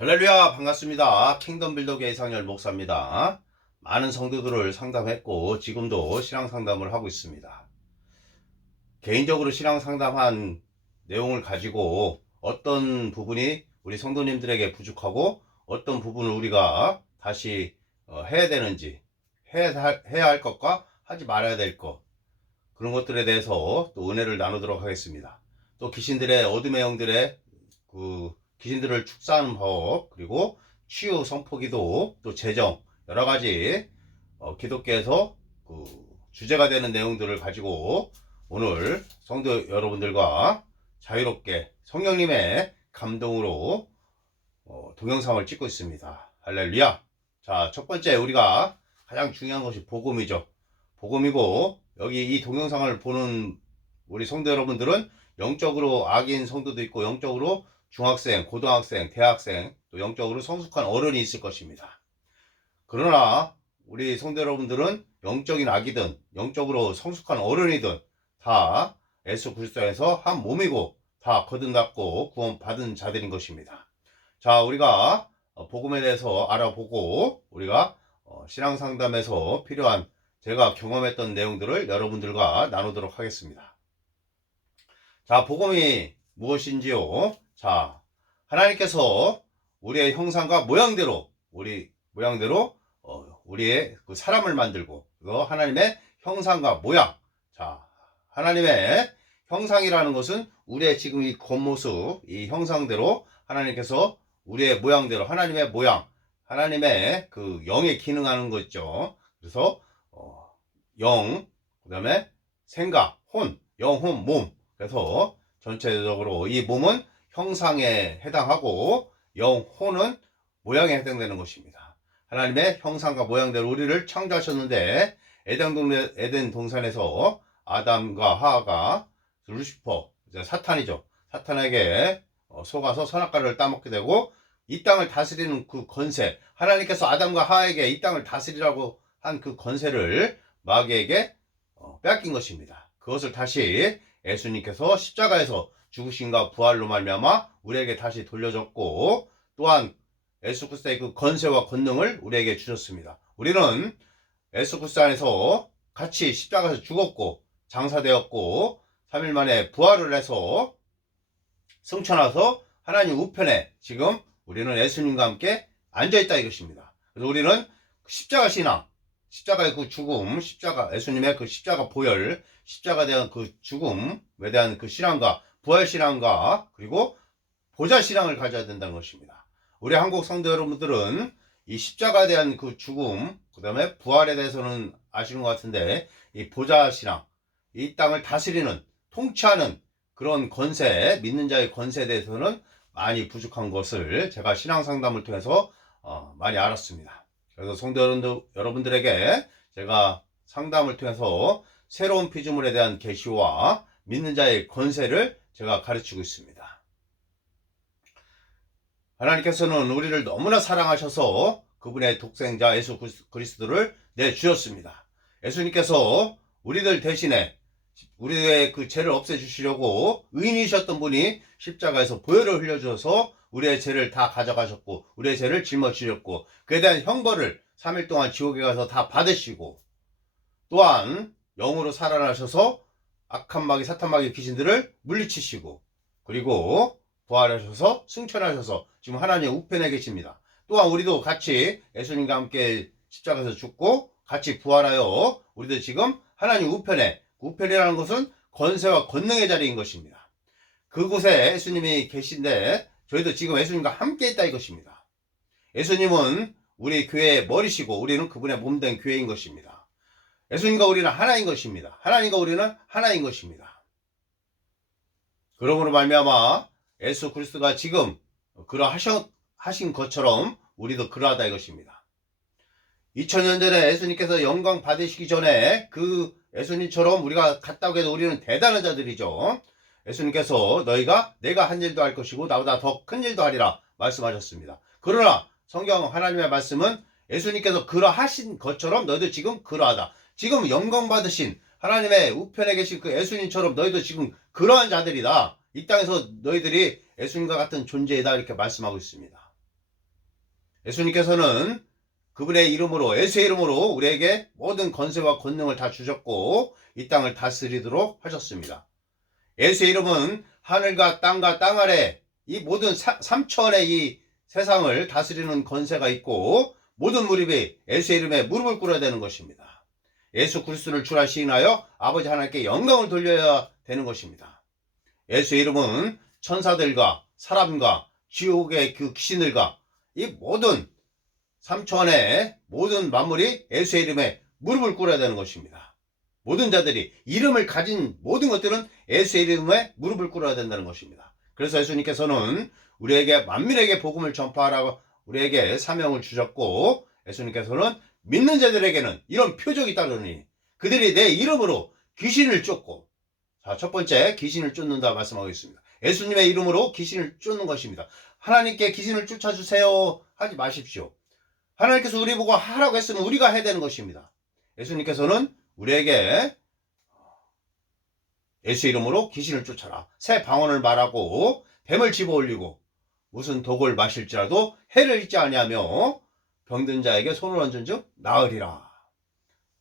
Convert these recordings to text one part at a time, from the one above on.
할렐루야, 반갑습니다. 킹덤 빌더교회 이상열 목사입니다. 많은 성도들을 상담했고 지금도 신앙 상담을 하고 있습니다. 개인적으로 신앙 상담한 내용을 가지고 어떤 부분이 우리 성도님들에게 부족하고 어떤 부분을 우리가 다시 해야 되는지, 해야 할 것과 하지 말아야 될 것, 그런 것들에 대해서 또 은혜를 나누도록 하겠습니다. 또 귀신들의, 어둠의 영들의 귀신들을 축사하는 법, 그리고 치유 선포기도, 또 재정, 여러 가지 기독교에서 주제가 되는 내용들을 가지고 오늘 성도 여러분들과 자유롭게 성령님의 감동으로 동영상을 찍고 있습니다. 할렐루야. 자, 첫 번째 우리가 가장 중요한 것이 복음이죠. 복음이고, 여기 이 동영상을 보는 우리 성도 여러분들은 영적으로 악인 성도도 있고, 영적으로 중학생, 고등학생, 대학생, 또 영적으로 성숙한 어른이 있을 것입니다. 그러나 우리 성도 여러분들은 영적인 아기든 영적으로 성숙한 어른이든 다 예수 그리스도에서 한 몸이고 다 거듭났고 구원받은 자들인 것입니다. 자, 우리가 복음에 대해서 알아보고 우리가 신앙 상담에서 필요한 제가 경험했던 내용들을 여러분들과 나누도록 하겠습니다. 자, 복음이 무엇인지요? 자, 하나님께서 우리의 형상과 모양대로 우리의 그 사람을 만들고, 하나님의 형상과 모양. 자, 하나님의 형상이라는 것은 우리의 지금 이 겉모습, 이 형상대로 하나님께서 우리의 모양대로 하나님의 모양, 하나님의 그 영에 기능하는 거 있죠. 그래서 영, 그 다음에 생각, 혼, 영, 혼, 몸. 그래서 전체적으로 이 몸은 형상에 해당하고 영, 혼은 모양에 해당되는 것입니다. 하나님의 형상과 모양대로 우리를 창조하셨는데, 에덴 동산에서 아담과 하하가 루시퍼, 사탄이죠. 사탄에게 속아서 선악과를 따먹게 되고, 이 땅을 다스리는 그 권세, 하나님께서 아담과 하하에게 이 땅을 다스리라고 한 그 권세를 마귀에게 빼앗긴 것입니다. 그것을 다시 예수님께서 십자가에서 죽으심과 부활로 말미암아 우리에게 다시 돌려줬고, 또한 예수 그리스도의 그 권세와 권능을 우리에게 주셨습니다. 우리는 예수 그리스도 안에서 같이 십자가에서 죽었고 장사되었고 3일 만에 부활을 해서 승천해서 하나님 우편에 지금 우리는 예수님과 함께 앉아있다 이것입니다. 그래서 우리는 십자가 신앙, 십자가의 그 죽음, 예수님의 그 십자가 보혈, 십자가에 대한 그 죽음에 대한 그 신앙과 부활 신앙과 그리고 보좌 신앙을 가져야 된다는 것입니다. 우리 한국 성도 여러분들은 이 십자가에 대한 그 죽음, 그 다음에 부활에 대해서는 아시는 것 같은데, 이 보좌 신앙, 이 땅을 다스리는, 통치하는 그런 권세, 믿는 자의 권세에 대해서는 많이 부족한 것을 제가 신앙 상담을 통해서 많이 알았습니다. 그래서 성도 여러분들에게 제가 상담을 통해서 새로운 피조물에 대한 계시와 믿는 자의 권세를 제가 가르치고 있습니다. 하나님께서는 우리를 너무나 사랑하셔서 그분의 독생자 예수 그리스도를 내주셨습니다. 예수님께서 우리들 대신에 우리의 그 죄를 없애주시려고 의인이셨던 분이 십자가에서 보혈을 흘려주셔서 우리의 죄를 다 가져가셨고 우리의 죄를 짊어지셨고 그에 대한 형벌을 3일 동안 지옥에 가서 다 받으시고, 또한 영으로 살아나셔서 악한 마귀, 사탄 마귀 귀신들을 물리치시고, 그리고 부활하셔서 승천하셔서 지금 하나님 우편에 계십니다. 또한 우리도 같이 예수님과 함께 십자가에서 죽고 같이 부활하여 우리도 지금 하나님 우편에, 우편이라는 것은 권세와 권능의 자리인 것입니다. 그곳에 예수님이 계신데 저희도 지금 예수님과 함께 있다 이것입니다. 예수님은 우리 교회의 머리시고 우리는 그분의 몸된 교회인 것입니다. 예수님과 우리는 하나인 것입니다. 하나님과 우리는 하나인 것입니다. 그러므로 말미암아 예수 그리스도가 지금 그러하신 것처럼 우리도 그러하다 이것입니다. 2000년 전에 예수님께서 영광 받으시기 전에 그 예수님처럼 우리가 갔다고 해도 우리는 대단한 자들이죠. 예수님께서 너희가 내가 한 일도 할 것이고 나보다 더 큰 일도 하리라 말씀하셨습니다. 그러나 성경 하나님의 말씀은 예수님께서 그러하신 것처럼 너희도 지금 그러하다. 지금 영광 받으신 하나님의 우편에 계신 그 예수님처럼 너희도 지금 그러한 자들이다. 이 땅에서 너희들이 예수님과 같은 존재이다 이렇게 말씀하고 있습니다. 예수님께서는 그분의 이름으로, 예수의 이름으로 우리에게 모든 권세와 권능을 다 주셨고 이 땅을 다스리도록 하셨습니다. 예수의 이름은 하늘과 땅과 땅 아래 이 모든 삼천의 이 세상을 다스리는 권세가 있고 모든 무릎이 예수의 이름에 무릎을 꿇어야 되는 것입니다. 예수 그리스도를 주라 시인하여 아버지 하나님께 영광을 돌려야 되는 것입니다. 예수의 이름은 천사들과 사람과 지옥의 그 귀신들과 이 모든 삼천의 모든 만물이 예수의 이름에 무릎을 꿇어야 되는 것입니다. 모든 자들이 이름을 가진 모든 것들은 예수의 이름에 무릎을 꿇어야 된다는 것입니다. 그래서 예수님께서는 우리에게 만민에게 복음을 전파하라고 우리에게 사명을 주셨고 예수님께서는 믿는 자들에게는 이런 표적이 따르니 그들이 내 이름으로 귀신을 쫓고 자, 첫 번째 귀신을 쫓는다 말씀하고 있습니다. 예수님의 이름으로 귀신을 쫓는 것입니다. 하나님께 귀신을 쫓아주세요 하지 마십시오. 하나님께서 우리 보고 하라고 했으면 우리가 해야 되는 것입니다. 예수님께서는 우리에게 예수 이름으로 귀신을 쫓아라. 새 방언을 말하고 뱀을 집어올리고 무슨 독을 마실지라도 해를 잊지 아니하며 병든 자에게 손을 얹은 즉 나으리라.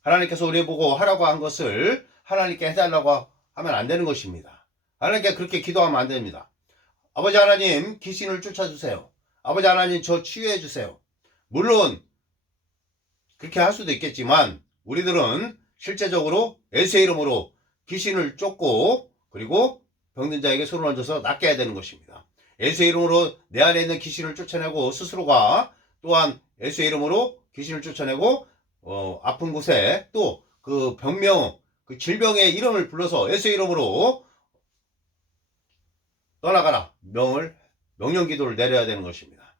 하나님께서 우리 보고 하라고 한 것을 하나님께 해달라고 하면 안 되는 것입니다. 하나님께 그렇게 기도하면 안 됩니다. 아버지 하나님 귀신을 쫓아주세요. 아버지 하나님 저 치유해 주세요. 물론 그렇게 할 수도 있겠지만 우리들은 실제적으로 예수의 이름으로 귀신을 쫓고 그리고 병든 자에게 손을 얹어서 낫게 해야 되는 것입니다. 예수의 이름으로 내 안에 있는 귀신을 쫓아내고 스스로가 또한 예수의 이름으로 귀신을 쫓아내고 아픈 곳에 또 그 병명 그 질병의 이름을 불러서 예수의 이름으로 떠나가라 명령 기도를 내려야 되는 것입니다.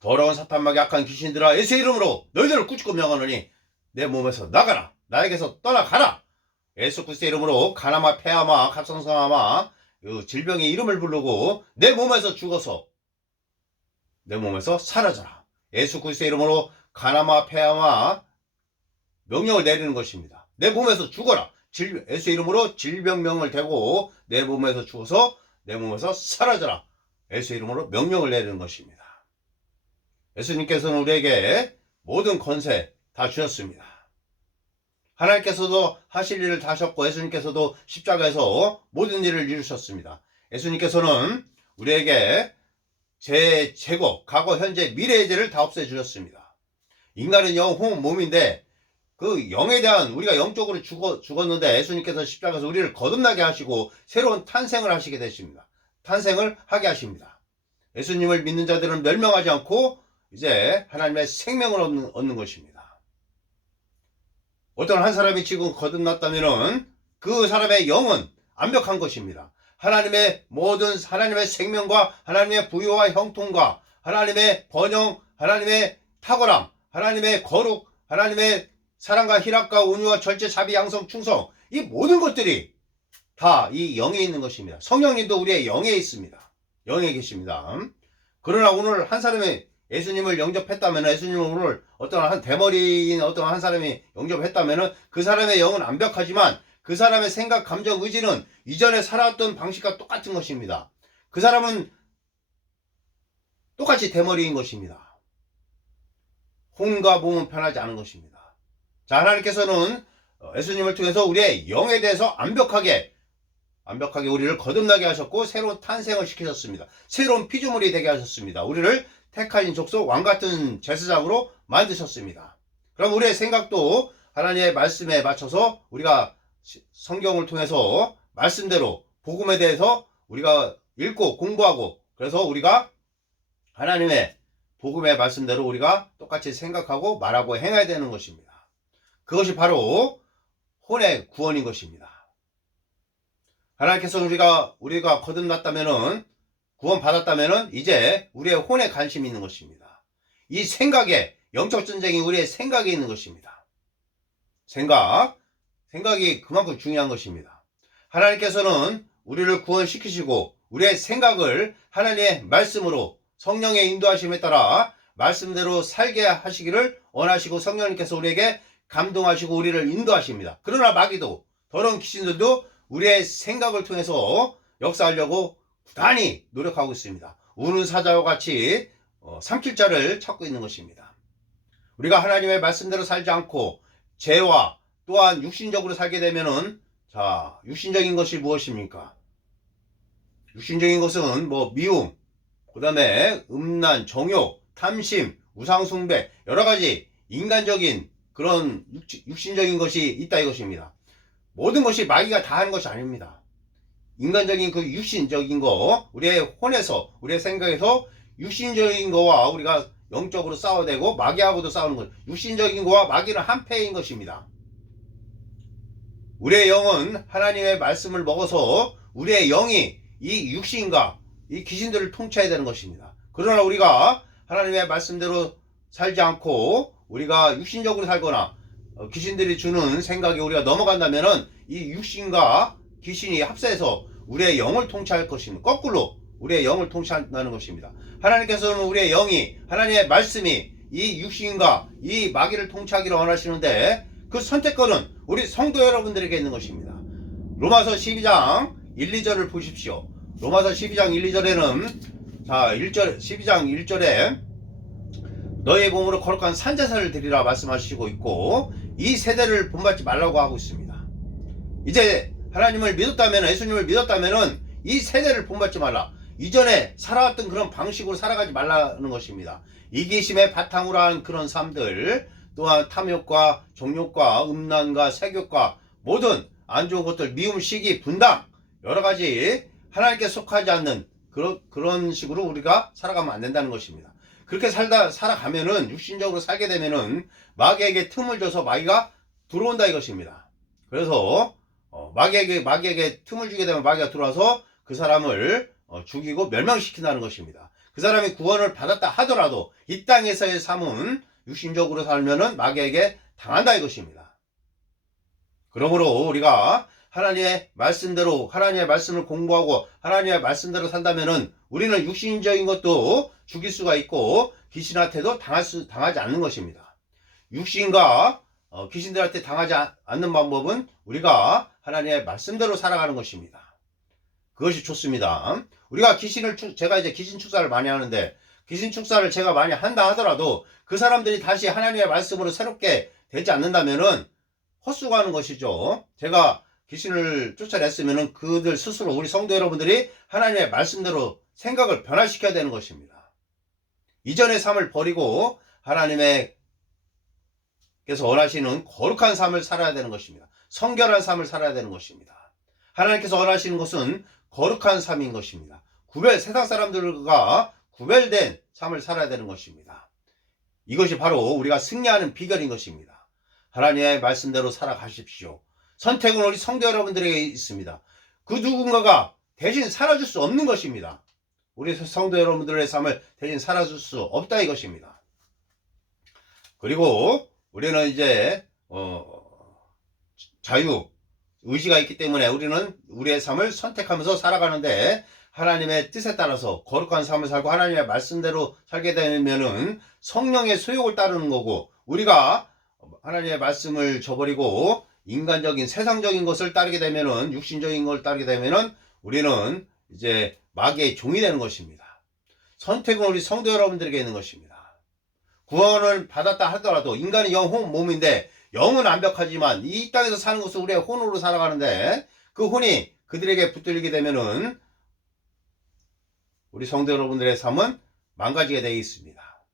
더러운 사탄막이 악한 귀신들아 예수의 이름으로 너희들을 꾸짖고 명하노니 내 몸에서 나가라 나에게서 떠나가라. 예수 그리스도의 이름으로 가나마 폐하마 갑상선암아 그 질병의 이름을 부르고 내 몸에서 죽어서 내 몸에서 사라져라. 예수 그리스도의 이름으로 가나마 폐하마 명령을 내리는 것입니다. 내 몸에서 죽어라. 예수의 이름으로 질병명을 대고 내 몸에서 죽어서 내 몸에서 사라져라. 예수의 이름으로 명령을 내리는 것입니다. 예수님께서는 우리에게 모든 권세 다 주셨습니다. 하나님께서도 하실 일을 다 하셨고 예수님께서도 십자가에서 모든 일을 이루셨습니다. 예수님께서는 우리에게 죄 제거, 과거, 현재, 미래의 죄를 다 없애주셨습니다. 인간은 영혼, 몸인데 그 영에 대한 우리가 영적으로 죽었는데 예수님께서 십자가에서 우리를 거듭나게 하시고 새로운 탄생을 하시게 되십니다. 탄생을 하게 하십니다. 예수님을 믿는 자들은 멸망하지 않고 이제 하나님의 생명을 얻는 것입니다. 어떤 한 사람이 지금 거듭났다면은 그 사람의 영은 완벽한 것입니다. 하나님의 모든 하나님의 생명과 하나님의 부유와 형통과 하나님의 번영, 하나님의 탁월함, 하나님의 거룩, 하나님의 사랑과 희락과 온유와 절제, 자비, 양성, 충성 이 모든 것들이 다 이 영에 있는 것입니다. 성령님도 우리의 영에 있습니다. 영에 계십니다. 그러나 오늘 한 사람이 예수님을 영접했다면 예수님을 오늘 어떤 한 대머리인 어떤 한 사람이 영접했다면 그 사람의 영은 완벽하지만 그 사람의 생각, 감정, 의지는 이전에 살아왔던 방식과 똑같은 것입니다. 그 사람은 똑같이 대머리인 것입니다. 혼과 몸은 편하지 않은 것입니다. 자, 하나님께서는 예수님을 통해서 우리의 영에 대해서 완벽하게 우리를 거듭나게 하셨고 새로운 탄생을 시키셨습니다. 새로운 피조물이 되게 하셨습니다. 우리를 택하신 족속 왕같은 제사장으로 만드셨습니다. 그럼 우리의 생각도 하나님의 말씀에 맞춰서 우리가 성경을 통해서 말씀대로 복음에 대해서 우리가 읽고 공부하고 그래서 우리가 하나님의 복음의 말씀대로 우리가 똑같이 생각하고 말하고 행해야 되는 것입니다. 그것이 바로 혼의 구원인 것입니다. 하나님께서 우리가 거듭났다면은 구원 받았다면은 이제 우리의 혼에 관심이 있는 것입니다. 이 생각에 영적 전쟁이 우리의 생각에 있는 것입니다. 생각이 그만큼 중요한 것입니다. 하나님께서는 우리를 구원시키시고 우리의 생각을 하나님의 말씀으로 성령의 인도하심에 따라 말씀대로 살게 하시기를 원하시고 성령님께서 우리에게 감동하시고 우리를 인도하십니다. 그러나 마귀도 더러운 귀신들도 우리의 생각을 통해서 역사하려고 부단히 노력하고 있습니다. 우는 사자와 같이 삼킬 자를 찾고 있는 것입니다. 우리가 하나님의 말씀대로 살지 않고 죄와 또한 육신적으로 살게 되면은 자, 육신적인 것이 무엇입니까? 육신적인 것은 뭐 미움, 그 다음에 음란, 정욕, 탐심, 우상숭배, 여러가지 인간적인 그런 육신적인 것이 있다 이것입니다. 모든 것이 마귀가 다 하는 것이 아닙니다. 인간적인 그 육신적인 거, 우리의 혼에서, 우리의 생각에서 육신적인 거와 우리가 영적으로 싸워야 되고 마귀하고도 싸우는 것. 육신적인 거와 마귀는 한패인 것입니다. 우리의 영은 하나님의 말씀을 먹어서 우리의 영이 이 육신과 이 귀신들을 통치해야 되는 것입니다. 그러나 우리가 하나님의 말씀대로 살지 않고 우리가 육신적으로 살거나 귀신들이 주는 생각에 우리가 넘어간다면은 이 육신과 귀신이 합세해서 우리의 영을 통치할 것입니다. 거꾸로 우리의 영을 통치한다는 것입니다. 하나님께서는 우리의 영이 하나님의 말씀이 이 육신과 이 마귀를 통치하기를 원하시는데 그 선택권은 우리 성도 여러분들에게 있는 것입니다. 로마서 12장 1, 2절을 보십시오. 로마서 12장 1, 2절에는 자 1절 12장 1절에 너의 몸으로 거룩한 산제사를 드리라 말씀하시고 있고 이 세대를 본받지 말라고 하고 있습니다. 이제 하나님을 믿었다면 예수님을 믿었다면은 이 세대를 본받지 말라. 이전에 살아왔던 그런 방식으로 살아가지 말라는 것입니다. 이기심의 바탕으로 한 그런 삶들 또한 탐욕과 정욕과 음란과 색욕과 모든 안 좋은 것들 미움, 시기, 분당 여러가지 하나님께 속하지 않는 그런 식으로 우리가 살아가면 안 된다는 것입니다. 그렇게 살아가면은 육신적으로 살게 되면은 마귀에게 틈을 줘서 마귀가 들어온다 이것입니다. 그래서 마귀에게 틈을 주게 되면 마귀가 들어와서 그 사람을 죽이고 멸망시킨다는 것입니다. 그 사람이 구원을 받았다 하더라도 이 땅에서의 삶은 육신적으로 살면은 마귀에게 당한다 이것입니다. 그러므로 우리가 하나님의 말씀대로 하나님의 말씀을 공부하고 하나님의 말씀대로 산다면은 우리는 육신적인 것도 죽일 수가 있고 귀신한테도 당하지 않는 것입니다. 육신과 귀신들한테 당하지 않는 방법은 우리가 하나님의 말씀대로 살아가는 것입니다. 그것이 좋습니다. 우리가 제가 이제 귀신 축사를 많이 하는데 귀신 축사를 제가 많이 한다 하더라도 그 사람들이 다시 하나님의 말씀으로 새롭게 되지 않는다면은 헛수고하는 것이죠. 제가 귀신을 쫓아냈으면은 그들 스스로 우리 성도 여러분들이 하나님의 말씀대로 생각을 변화시켜야 되는 것입니다. 이전의 삶을 버리고 하나님께서 원하시는 거룩한 삶을 살아야 되는 것입니다. 성결한 삶을 살아야 되는 것입니다. 하나님께서 원하시는 것은 거룩한 삶인 것입니다. 세상 사람들과 구별된 삶을 살아야 되는 것입니다. 이것이 바로 우리가 승리하는 비결인 것입니다. 하나님의 말씀대로 살아가십시오. 선택은 우리 성도 여러분들에게 있습니다. 그 누군가가 대신 살아줄 수 없는 것입니다. 우리 성도 여러분들의 삶을 대신 살아줄 수 없다 이것입니다. 그리고 우리는 이제 자유, 의지가 있기 때문에 우리는 우리의 삶을 선택하면서 살아가는데 하나님의 뜻에 따라서 거룩한 삶을 살고 하나님의 말씀대로 살게 되면은 성령의 소욕을 따르는 거고 우리가 하나님의 말씀을 저버리고 인간적인 세상적인 것을 따르게 되면은 육신적인 걸 따르게 되면은 우리는 이제 마귀의 종이 되는 것입니다. 선택은 우리 성도 여러분들에게 있는 것입니다. 구원을 받았다 하더라도 인간이 영, 혼, 몸인데 영은 완벽하지만 이 땅에서 사는 것은 우리의 혼으로 살아가는데 그 혼이 그들에게 붙들리게 되면은 우리 성도 여러분들의 삶은 망가지게 되어 있습니다.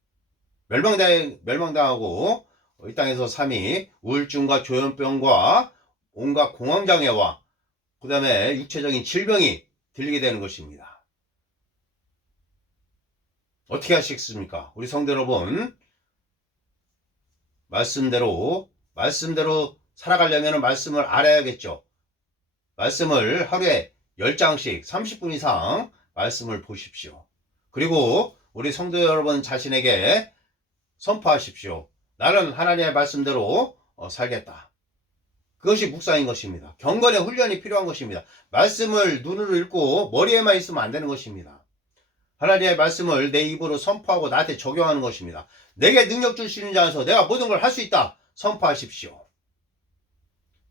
멸망당하고 이 땅에서 삶이 우울증과 조현병과 온갖 공황장애와 그 다음에 육체적인 질병이 들리게 되는 것입니다. 어떻게 하시겠습니까? 우리 성도 여러분 말씀대로 살아가려면 말씀을 알아야겠죠. 말씀을 하루에 10장씩 30분 이상 말씀을 보십시오. 그리고 우리 성도 여러분 자신에게 선포하십시오. 나는 하나님의 말씀대로 살겠다. 그것이 묵상인 것입니다. 경건의 훈련이 필요한 것입니다. 말씀을 눈으로 읽고 머리에만 있으면 안 되는 것입니다. 하나님의 말씀을 내 입으로 선포하고 나한테 적용하는 것입니다. 내게 능력 주시는 자 안에서 내가 모든 걸 할 수 있다. 선포하십시오.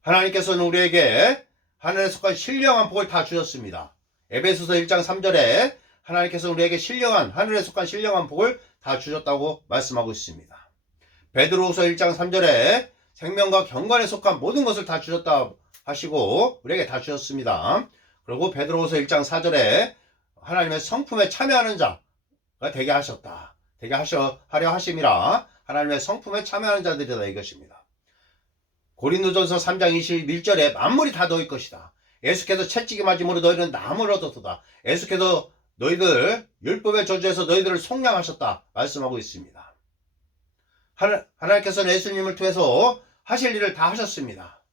하나님께서는 우리에게 하늘에 속한 신령한 복을 다 주셨습니다. 에베소서 1장 3절에 하나님께서 우리에게 신령한 하늘에 속한 신령한 복을 다 주셨다고 말씀하고 있습니다. 베드로후서 1장 3절에 생명과 경건에 속한 모든 것을 다 주셨다 하시고 우리에게 다 주셨습니다. 그리고 베드로후서 1장 4절에 하나님의 성품에 참여하는 자가 되게 하셨다. 되게 하려 하심이라 하나님의 성품에 참여하는 자들이다 이것입니다. 고린도전서 3장 21절에 만물이 다 너희 것이다. 예수께서 채찍이 맞음으로 너희는 남을 얻었도다. 예수께서 너희들 율법의 저주에서 너희들을 속량하셨다 말씀하고 있습니다. 하나님께서는 예수님을 통해서 하실 일을 다 하셨습니다.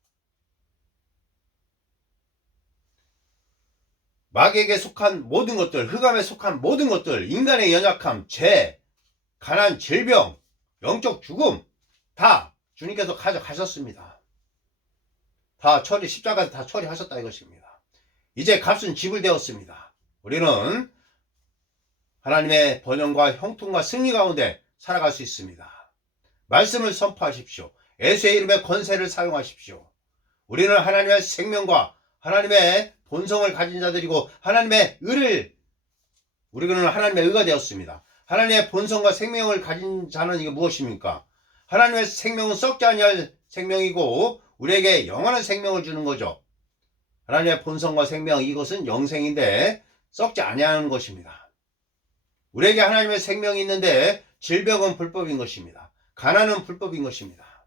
마귀에게 속한 모든 것들, 흑암에 속한 모든 것들, 인간의 연약함, 죄, 가난, 질병, 영적 죽음 다 주님께서 가져가셨습니다. 다 십자가에서 다 처리하셨다 이것입니다. 이제 값은 지불되었습니다. 우리는 하나님의 번영과 형통과 승리 가운데 살아갈 수 있습니다. 말씀을 선포하십시오. 예수의 이름의 권세를 사용하십시오. 우리는 하나님의 생명과 하나님의 본성을 가진 자들이고 하나님의 우리는 하나님의 의가 되었습니다. 하나님의 본성과 생명을 가진 자는 이게 무엇입니까? 하나님의 생명은 썩지 아니할 생명이고 우리에게 영원한 생명을 주는 거죠. 하나님의 본성과 생명 이것은 영생인데 썩지 아니하는 것입니다. 우리에게 하나님의 생명이 있는데 질병은 불법인 것입니다. 가난은 불법인 것입니다.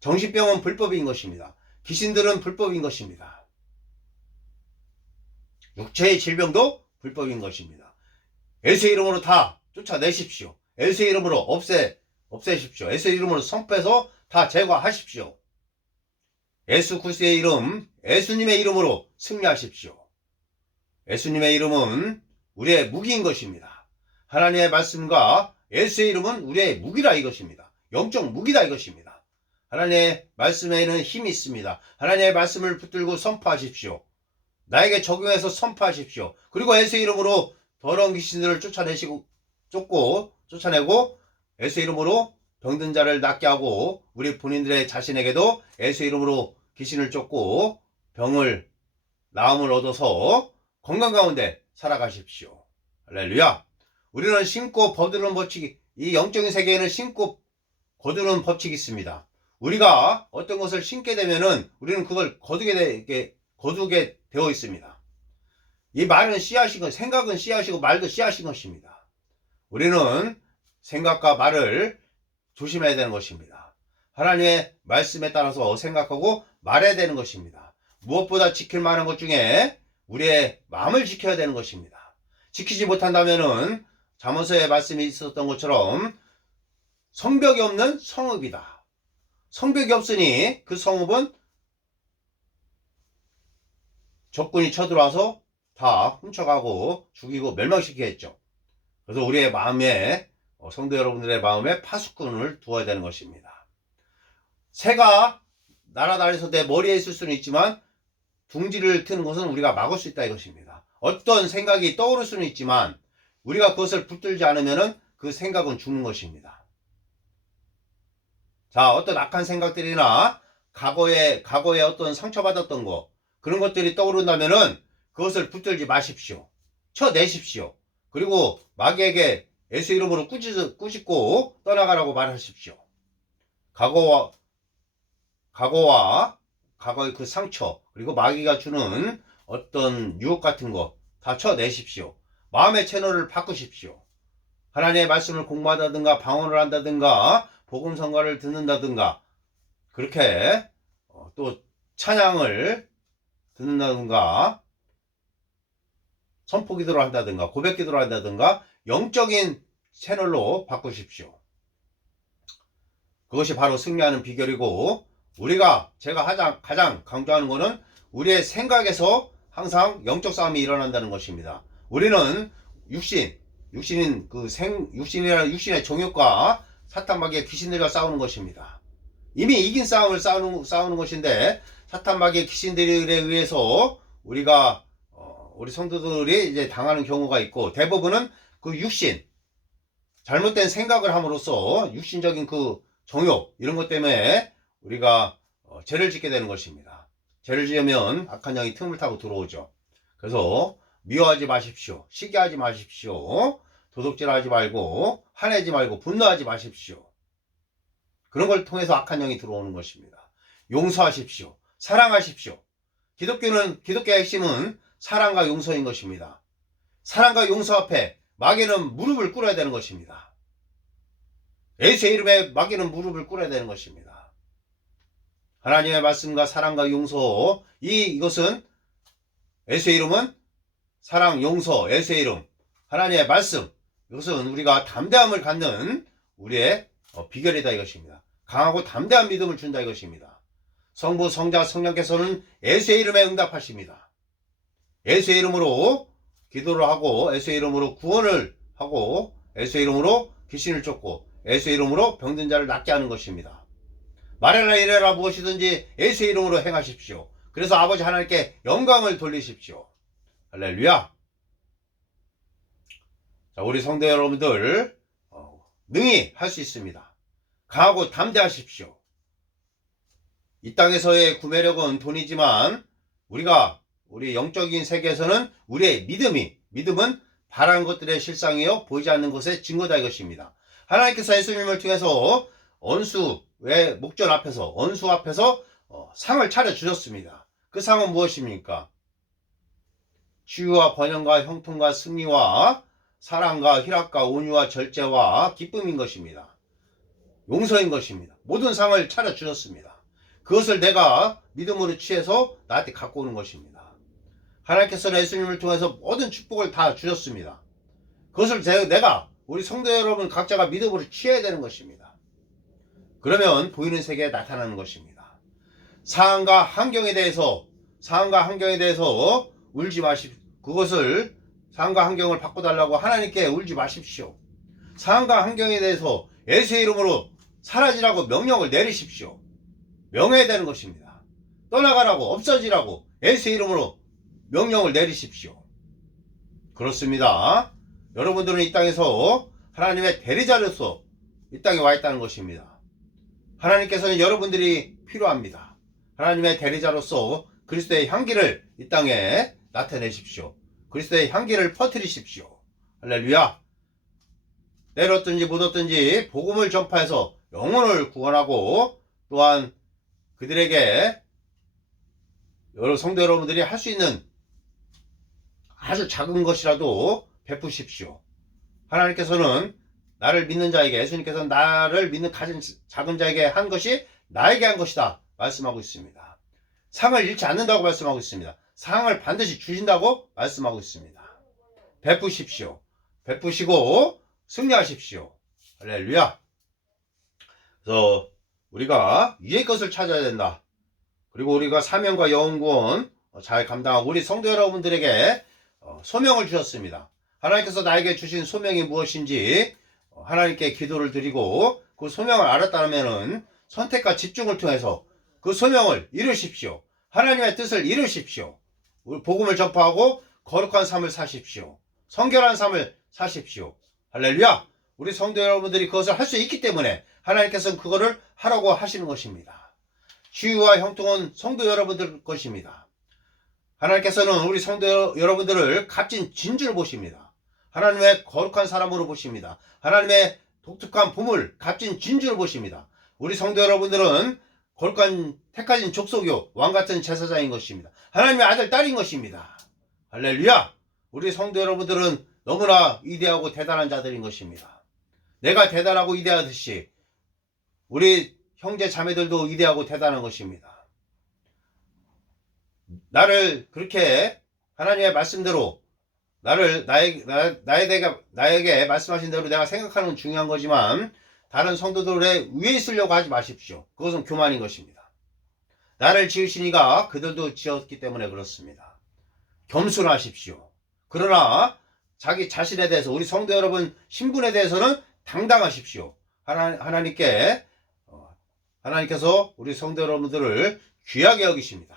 정신병은 불법인 것입니다. 귀신들은 불법인 것입니다. 육체의 질병도 불법인 것입니다. 예수의 이름으로 다 쫓아내십시오. 예수의 이름으로 없애십시오. 예수의 이름으로 선포해서 다 제거하십시오. 예수 그리스도의 이름, 예수님의 이름으로 승리하십시오. 예수님의 이름은 우리의 무기인 것입니다. 하나님의 말씀과 예수의 이름은 우리의 무기라 이것입니다. 영적 무기다 이것입니다. 하나님의 말씀에는 힘이 있습니다. 하나님의 말씀을 붙들고 선포하십시오. 나에게 적용해서 선포하십시오. 그리고 예수의 이름으로 더러운 귀신들을 쫓아내고 예수의 이름으로 병든 자를 낫게 하고 우리 본인들의 자신에게도 예수의 이름으로 귀신을 쫓고 나음을 얻어서 건강 가운데 살아가십시오. 할렐루야. 우리는 신고 거두는 법칙이 이 영적인 세계에는 신고 거두는 법칙이 있습니다. 우리가 어떤 것을 신게 되면은 우리는 그걸 거두게 되어 있습니다. 이 말은 씨앗이고 생각은 씨앗이고 말도 씨앗인 것입니다. 우리는 생각과 말을 조심해야 되는 것입니다. 하나님의 말씀에 따라서 생각하고 말해야 되는 것입니다. 무엇보다 지킬 만한 것 중에 우리의 마음을 지켜야 되는 것입니다. 지키지 못한다면은 잠언서에 말씀이 있었던 것처럼 성벽이 없는 성읍이다. 성벽이 없으니 그 성읍은 적군이 쳐들어와서 다 훔쳐가고 죽이고 멸망시키겠죠. 그래서 우리의 마음에 성도 여러분들의 마음에 파수꾼을 두어야 되는 것입니다. 새가 날아다니면서 내 머리에 있을 수는 있지만 둥지를 트는 것은 우리가 막을 수 있다 이것입니다. 어떤 생각이 떠오를 수는 있지만 우리가 그것을 붙들지 않으면 그 생각은 죽는 것입니다. 자, 어떤 악한 생각들이나 과거에 어떤 상처받았던 거 그런 것들이 떠오른다면은 그것을 붙들지 마십시오. 쳐내십시오. 그리고 마귀에게 예수 이름으로 꾸짖고 떠나가라고 말하십시오. 과거의 그 상처 그리고 마귀가 주는 어떤 유혹 같은 거 다 쳐내십시오. 마음의 채널을 바꾸십시오. 하나님의 말씀을 공부한다든가 방언을 한다든가 복음 성가를 듣는다든가 그렇게 또 찬양을 듣는다든가 선포 기도를 한다든가 고백 기도를 한다든가 영적인 채널로 바꾸십시오. 그것이 바로 승리하는 비결이고 제가 가장 강조하는 것은 우리의 생각에서 항상 영적 싸움이 일어난다는 것입니다. 우리는 육신이라는 육신의 정욕과 사탄 마귀의 귀신들과 싸우는 것입니다. 이미 이긴 싸움을 싸우는 것인데 사탄 마귀의 귀신들에 의해서 우리 성도들이 이제 당하는 경우가 있고 대부분은 그 잘못된 생각을 함으로써 육신적인 그 정욕 이런 것 때문에 우리가 죄를 짓게 되는 것입니다. 죄를 지으면 악한 영이 틈을 타고 들어오죠. 그래서 미워하지 마십시오. 시기하지 마십시오. 도둑질하지 말고 화내지 말고 분노하지 마십시오. 그런 걸 통해서 악한 영이 들어오는 것입니다. 용서하십시오. 사랑하십시오. 기독교의 핵심은 사랑과 용서인 것입니다. 사랑과 용서 앞에 마귀는 무릎을 꿇어야 되는 것입니다. 예수의 이름에 마귀는 무릎을 꿇어야 되는 것입니다. 하나님의 말씀과 사랑과 용서, 이것은 예수의 이름은 사랑, 용서, 예수의 이름, 하나님의 말씀, 이것은 우리가 담대함을 갖는 우리의 비결이다 이것입니다. 강하고 담대한 믿음을 준다 이것입니다. 성부, 성자, 성령께서는 예수의 이름에 응답하십니다. 예수의 이름으로 기도를 하고 예수의 이름으로 구원을 하고 예수의 이름으로 귀신을 쫓고 예수의 이름으로 병든 자를 낫게 하는 것입니다. 말해라 이래라 무엇이든지 예수의 이름으로 행하십시오. 그래서 아버지 하나님께 영광을 돌리십시오. 할렐루야. 자, 우리 성도 여러분들 능히 할 수 있습니다. 강하고 담대하십시오. 이 땅에서의 구매력은 돈이지만 우리 영적인 세계에서는 우리의 믿음은 바라는 것들의 실상이요 보이지 않는 것의 증거다 이것입니다. 하나님께서 예수님을 통해서 언수의 목전 앞에서 언수 앞에서 상을 차려주셨습니다. 그 상은 무엇입니까? 치유와 번영과 형통과 승리와 사랑과 희락과 온유와 절제와 기쁨인 것입니다. 용서인 것입니다. 모든 상을 차려주셨습니다. 그것을 내가 믿음으로 취해서 나한테 갖고 오는 것입니다. 하나님께서는 예수님을 통해서 모든 축복을 다 주셨습니다. 그것을 내가 우리 성도 여러분 각자가 믿음으로 취해야 되는 것입니다. 그러면 보이는 세계에 나타나는 것입니다. 상황과 환경에 대해서 울지 마십시오. 그것을 상황과 환경을 바꿔달라고 하나님께 울지 마십시오. 상황과 환경에 대해서 예수의 이름으로 사라지라고 명령을 내리십시오. 명해야 되는 것입니다. 떠나가라고, 없어지라고 예수의 이름으로 명령을 내리십시오. 그렇습니다. 여러분들은 이 땅에서 하나님의 대리자로서 이 땅에 와 있다는 것입니다. 하나님께서는 여러분들이 필요합니다. 하나님의 대리자로서 그리스도의 향기를 이 땅에 나타내십시오. 그리스도의 향기를 퍼뜨리십시오. 할렐루야. 때렸든지 못 얻든지 복음을 전파해서 영혼을 구원하고 또한 그들에게 여러 성도 여러분들이 할 수 있는 아주 작은 것이라도 베푸십시오. 하나님께서는 나를 믿는 자에게, 예수님께서는 나를 믿는 가진 작은 자에게 한 것이 나에게 한 것이다 말씀하고 있습니다. 상을 잃지 않는다고 말씀하고 있습니다. 상을 반드시 주신다고 말씀하고 있습니다. 베푸십시오. 베푸시고 승리하십시오. 할렐루야. 그래서 우리가 위의 것을 찾아야 된다. 그리고 우리가 사명과 영원구원 잘 감당하고 우리 성도 여러분들에게 소명을 주셨습니다. 하나님께서 나에게 주신 소명이 무엇인지 하나님께 기도를 드리고 그 소명을 알았다면 선택과 집중을 통해서 그 소명을 이루십시오. 하나님의 뜻을 이루십시오. 우리 복음을 전파하고 거룩한 삶을 사십시오. 성결한 삶을 사십시오. 할렐루야. 우리 성도 여러분들이 그것을 할 수 있기 때문에 하나님께서는 그거를 하라고 하시는 것입니다. 치유와 형통은 성도 여러분들 것입니다. 하나님께서는 우리 성도 여러분들을 값진 진주를 보십니다. 하나님의 거룩한 사람으로 보십니다. 하나님의 독특한 보물, 값진 진주를 보십니다. 우리 성도 여러분들은 거룩한 택하신 족속이요 왕같은 제사장인 것입니다. 하나님의 아들, 딸인 것입니다. 할렐루야. 우리 성도 여러분들은 너무나 위대하고 대단한 자들인 것입니다. 내가 대단하고 위대하듯이 우리 형제 자매들도 위대하고 대단한 것입니다. 나를 그렇게 하나님의 말씀대로 나에게 말씀하신 대로 내가 생각하는 건 중요한 거지만 다른 성도들의 위에 있으려고 하지 마십시오. 그것은 교만인 것입니다. 나를 지으시니가 그들도 지었기 때문에 그렇습니다. 겸손하십시오. 그러나 자기 자신에 대해서 우리 성도 여러분 신분에 대해서는 당당하십시오. 하나님께서 우리 성도 여러분들을 귀하게 여기십니다.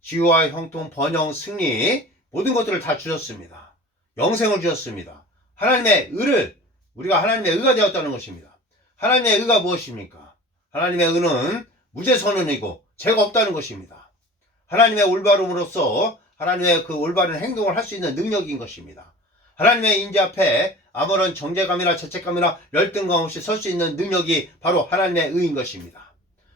치유와 형통, 번영, 승리 모든 것들을 다 주셨습니다. 영생을 주셨습니다. 하나님의 의를 우리가 하나님의 의가 되었다는 것입니다. 하나님의 의가 무엇입니까? 하나님의 의는 무죄 선언이고 죄가 없다는 것입니다. 하나님의 올바름으로써 하나님의 그 올바른 행동을 할 수 있는 능력인 것입니다. 하나님의 인재 앞에 아무런 정죄감이나 죄책감이나 열등감 없이 설 수 있는 능력이 바로 하나님의 의인 것입니다.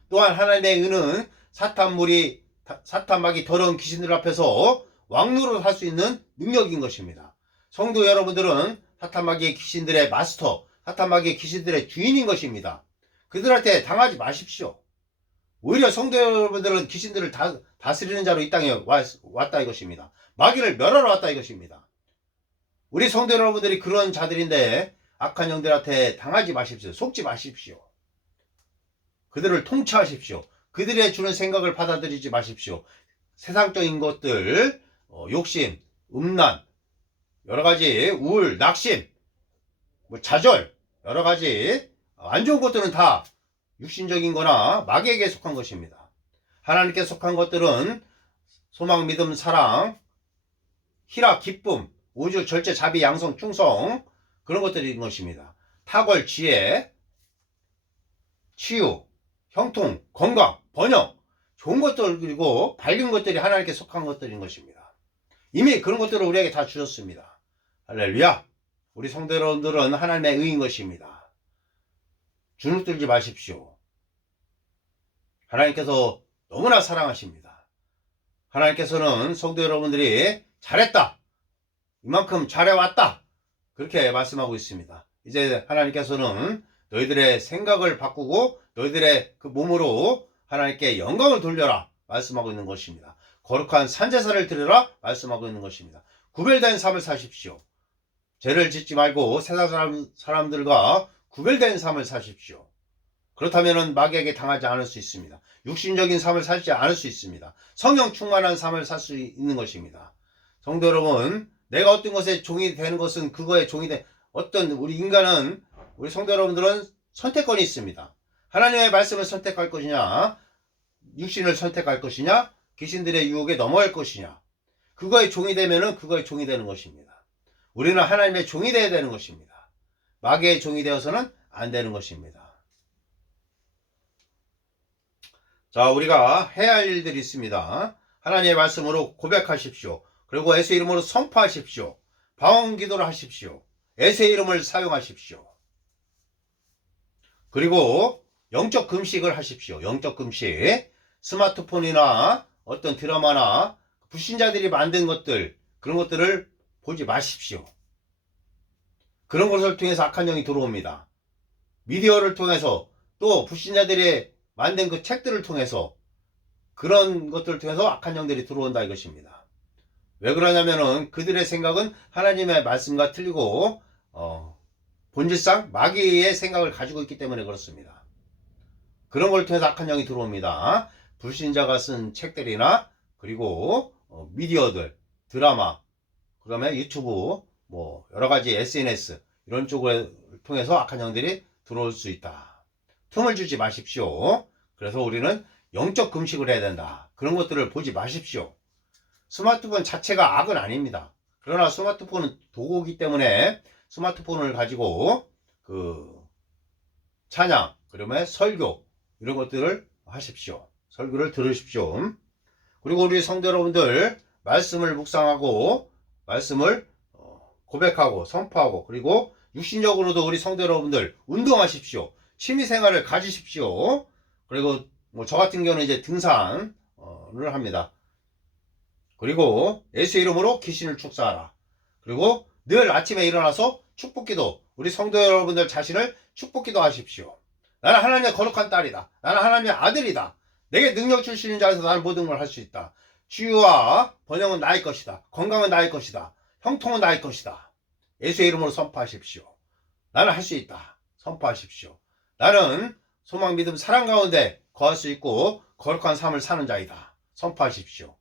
또한 하나님의 의는 사탄막이 더러운 귀신들 앞에서 왕노릇 할 수 있는 능력인 것입니다. 성도 여러분들은 사탄마귀의 귀신들의 마스터, 사탄마귀의 귀신들의 주인인 것입니다. 그들한테 당하지 마십시오. 오히려 성도 여러분들은 귀신들을 다스리는 자로 이 땅에 왔다 이것입니다. 마귀를 멸하러 왔다 이것입니다. 우리 성도 여러분들이 그런 자들인데 악한 영들한테 당하지 마십시오. 속지 마십시오. 그들을 통치하십시오. 그들의 주는 생각을 받아들이지 마십시오. 세상적인 것들, 욕심, 음란, 여러가지 우울, 낙심, 좌절, 여러가지 안 좋은 것들은 다 육신적인 거나 마귀에게 속한 것입니다. 하나님께 속한 것들은 소망, 믿음, 사랑, 희락, 기쁨, 우주, 절제, 자비, 양성, 충성, 그런 것들인 것입니다. 탁월, 지혜, 치유, 형통, 건강, 번영, 좋은 것들, 그리고 밝은 것들이 하나님께 속한 것들인 것입니다. 이미 그런 것들을 우리에게 다 주셨습니다. 할렐루야. 우리 성도 여러분들은 하나님의 의인 것입니다. 주눅들지 마십시오. 하나님께서 너무나 사랑하십니다. 하나님께서는 성도 여러분들이 잘했다, 이만큼 잘해왔다, 그렇게 말씀하고 있습니다. 이제 하나님께서는 너희들의 생각을 바꾸고 너희들의 그 몸으로 하나님께 영광을 돌려라 말씀하고 있는 것입니다. 거룩한 산제사를 드려라 말씀하고 있는 것입니다. 구별된 삶을 사십시오. 죄를 짓지 말고 세상 사람들과 구별된 삶을 사십시오. 그렇다면 마귀에게 당하지 않을 수 있습니다. 육신적인 삶을 살지 않을 수 있습니다. 성령 충만한 삶을 살 수 있는 것입니다. 성도 여러분, 내가 어떤 것에 종이 되는 것은 그거에 종이 된 어떤 우리 인간은, 우리 성도 여러분들은 선택권이 있습니다. 하나님의 말씀을 선택할 것이냐, 육신을 선택할 것이냐, 귀신들의 유혹에 넘어갈 것이냐, 그거에 종이 되면은 그거에 종이 되는 것입니다. 우리는 하나님의 종이 되어야 되는 것입니다. 마귀의 종이 되어서는 안 되는 것입니다. 자, 우리가 해야 할 일들이 있습니다. 하나님의 말씀으로 고백하십시오. 그리고 예수의 이름으로 선포하십시오. 방언 기도를 하십시오. 예수의 이름을 사용하십시오. 그리고 영적 금식을 하십시오. 영적 금식. 스마트폰이나 어떤 드라마나 불신자들이 만든 것들, 그런 것들을 보지 마십시오. 그런 것을 통해서 악한 영이 들어옵니다. 미디어를 통해서, 또 불신자들이 만든 그 책들을 통해서, 그런 것들을 통해서 악한 영들이 들어온다 이것입니다. 왜 그러냐면은 그들의 생각은 하나님의 말씀과 틀리고 본질상 마귀의 생각을 가지고 있기 때문에 그렇습니다. 그런 걸 통해서 악한 영이 들어옵니다. 불신자가 쓴 책들이나 그리고 미디어들, 드라마, 그 다음에 유튜브, 여러가지 SNS 이런 쪽을 통해서 악한 영들이 들어올 수 있다. 틈을 주지 마십시오. 그래서 우리는 영적 금식을 해야 된다. 그런 것들을 보지 마십시오. 스마트폰 자체가 악은 아닙니다. 그러나 스마트폰은 도구이기 때문에 스마트폰을 가지고 찬양, 그러면 설교 이런 것들을 하십시오. 설교를 들으십시오. 그리고 우리 성도 여러분들 말씀을 묵상하고 말씀을 고백하고 선포하고, 그리고 육신적으로도 우리 성도 여러분들 운동하십시오. 취미생활을 가지십시오. 그리고 저 같은 경우는 이제 등산을 합니다. 그리고 예수의 이름으로 귀신을 축사하라. 그리고 늘 아침에 일어나서 축복기도, 우리 성도 여러분들 자신을 축복기도 하십시오. 나는 하나님의 거룩한 딸이다. 나는 하나님의 아들이다. 내게 능력 주시는 자에서 나는 모든 걸 할 수 있다. 치유와 번영은 나의 것이다. 건강은 나의 것이다. 형통은 나의 것이다. 예수의 이름으로 선포하십시오. 나는 할 수 있다. 선포하십시오. 나는 소망, 믿음, 사랑 가운데 거할 수 있고 거룩한 삶을 사는 자이다. 선포하십시오.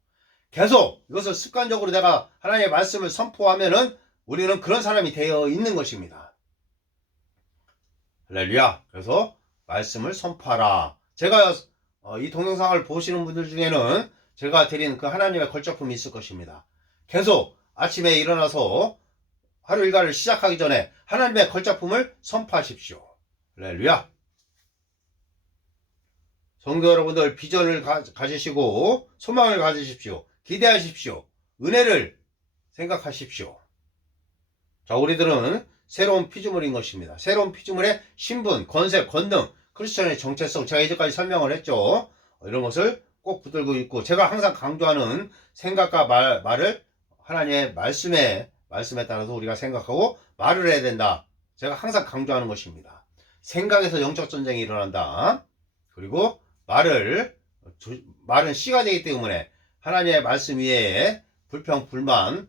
계속 이것을 습관적으로 내가 하나님의 말씀을 선포하면은 우리는 그런 사람이 되어 있는 것입니다. 할렐루야. 그래서 말씀을 선포하라. 제가 이 동영상을 보시는 분들 중에는 제가 드린 그 하나님의 걸작품이 있을 것입니다. 계속 아침에 일어나서 하루 일과를 시작하기 전에 하나님의 걸작품을 선포하십시오. 할렐루야. 성도 여러분들 비전을 가지시고 소망을 가지십시오. 기대하십시오. 은혜를 생각하십시오. 자, 우리들은 새로운 피조물인 것입니다. 새로운 피조물의 신분, 권세, 권능, 크리스천의 정체성, 제가 이제까지 설명을 했죠. 이런 것을 꼭 붙들고 있고, 제가 항상 강조하는 생각과 말을 하나님의 말씀에 따라서 우리가 생각하고 말을 해야 된다. 제가 항상 강조하는 것입니다. 생각에서 영적 전쟁이 일어난다. 그리고 말은 씨가 되기 때문에 하나님의 말씀 위에 불평, 불만,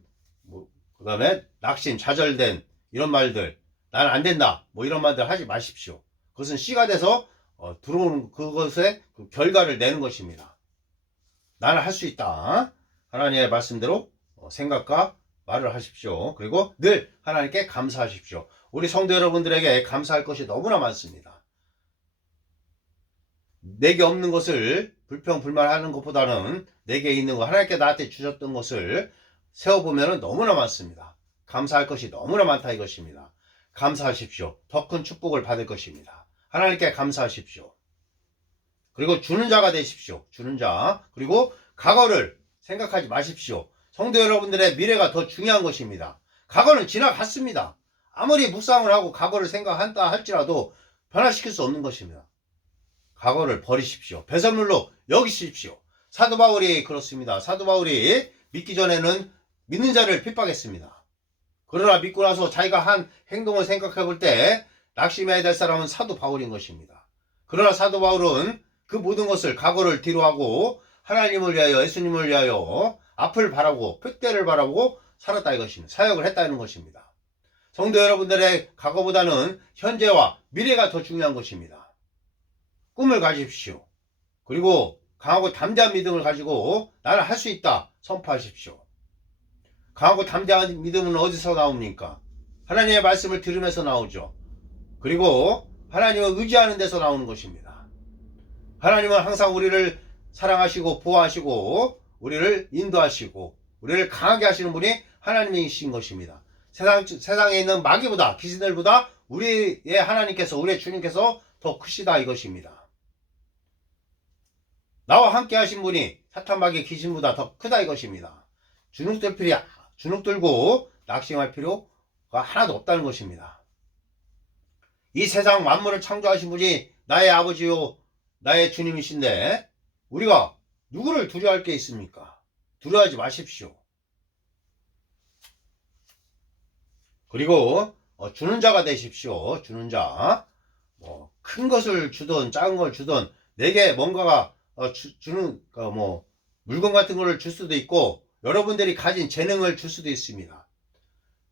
그 다음에 낙심, 좌절된 이런 말들, 난 안 된다, 뭐 이런 말들 하지 마십시오. 그것은 씨가 돼서 들어오는 그것의 그 결과를 내는 것입니다. 나는 할 수 있다. 하나님의 말씀대로 생각과 말을 하십시오. 그리고 늘 하나님께 감사하십시오. 우리 성도 여러분들에게 감사할 것이 너무나 많습니다. 내게 없는 것을 불평, 불만하는 것보다는 내게 있는 거, 하나님께 나한테 주셨던 것을 세워보면 너무나 많습니다. 감사할 것이 너무나 많다 이것입니다. 감사하십시오. 더 큰 축복을 받을 것입니다. 하나님께 감사하십시오. 그리고 주는 자가 되십시오. 주는 자. 그리고 과거를 생각하지 마십시오. 성도 여러분들의 미래가 더 중요한 것입니다. 과거는 지나갔습니다. 아무리 묵상을 하고 과거를 생각한다 할지라도 변화시킬 수 없는 것입니다. 과거를 버리십시오. 배설물로 여기십시오. 사도 바울이 그렇습니다. 사도 바울이 믿기 전에는 믿는 자를 핍박했습니다. 그러나 믿고 나서 자기가 한 행동을 생각해 볼 때 낙심해야 될 사람은 사도 바울인 것입니다. 그러나 사도 바울은 그 모든 것을 과거를 뒤로하고 하나님을 위하여, 예수님을 위하여 앞을 바라고 표대를 바라보고 살았다 이것입니다. 사역을 했다는 것입니다. 성도 여러분들의 과거보다는 현재와 미래가 더 중요한 것입니다. 꿈을 가십시오. 그리고 강하고 담대한 믿음을 가지고 나는 할 수 있다 선포하십시오. 강하고 담대한 믿음은 어디서 나옵니까? 하나님의 말씀을 들으면서 나오죠. 그리고 하나님을 의지하는 데서 나오는 것입니다. 하나님은 항상 우리를 사랑하시고 보호하시고 우리를 인도하시고 우리를 강하게 하시는 분이 하나님이신 것입니다. 세상에 있는 마귀보다, 귀신들보다 우리의 하나님께서, 우리의 주님께서 더 크시다 이것입니다. 나와 함께 하신 분이 사탄, 마귀, 귀신보다 더 크다 이것입니다. 주눅 들고 낙심할 필요가 하나도 없다는 것입니다. 이 세상 만물을 창조하신 분이 나의 아버지요 나의 주님이신데 우리가 누구를 두려워할 게 있습니까? 두려워하지 마십시오. 그리고 주는 자가 되십시오. 주는 자. 큰 것을 주든 작은 걸 주든 내게 뭔가가 주는 물건 같은 거를 줄 수도 있고 여러분들이 가진 재능을 줄 수도 있습니다.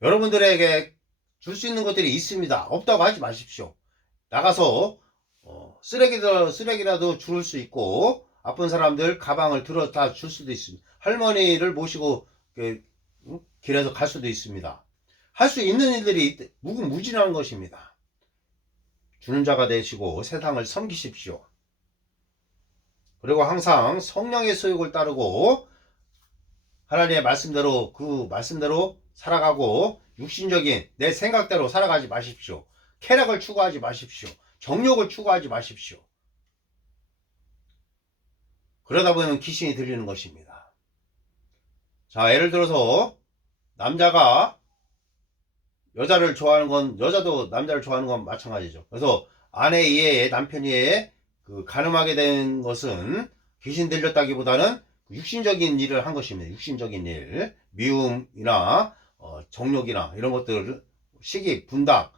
여러분들에게 줄 수 있는 것들이 있습니다. 없다고 하지 마십시오. 나가서 쓰레기라도 줄 수 있고 아픈 사람들 가방을 들어다 줄 수도 있습니다. 할머니를 모시고 길에서 갈 수도 있습니다. 할 수 있는 일들이 무궁무진한 것입니다. 주는 자가 되시고 세상을 섬기십시오. 그리고 항상 성령의 소욕을 따르고 하나님의 말씀대로 그 말씀대로 살아가고 육신적인 내 생각대로 살아가지 마십시오. 쾌락을 추구하지 마십시오. 정욕을 추구하지 마십시오. 그러다 보면 귀신이 들리는 것입니다. 자, 예를 들어서 남자가 여자를 좋아하는 건 여자도 남자를 좋아하는 건 마찬가지죠. 그래서 아내 이해에 남편 이해에 가늠하게 된 것은 귀신 들렸다기보다는 육신적인 일을 한 것입니다. 육신적인 일, 미움이나 정욕이나 이런 것들, 시기, 분당,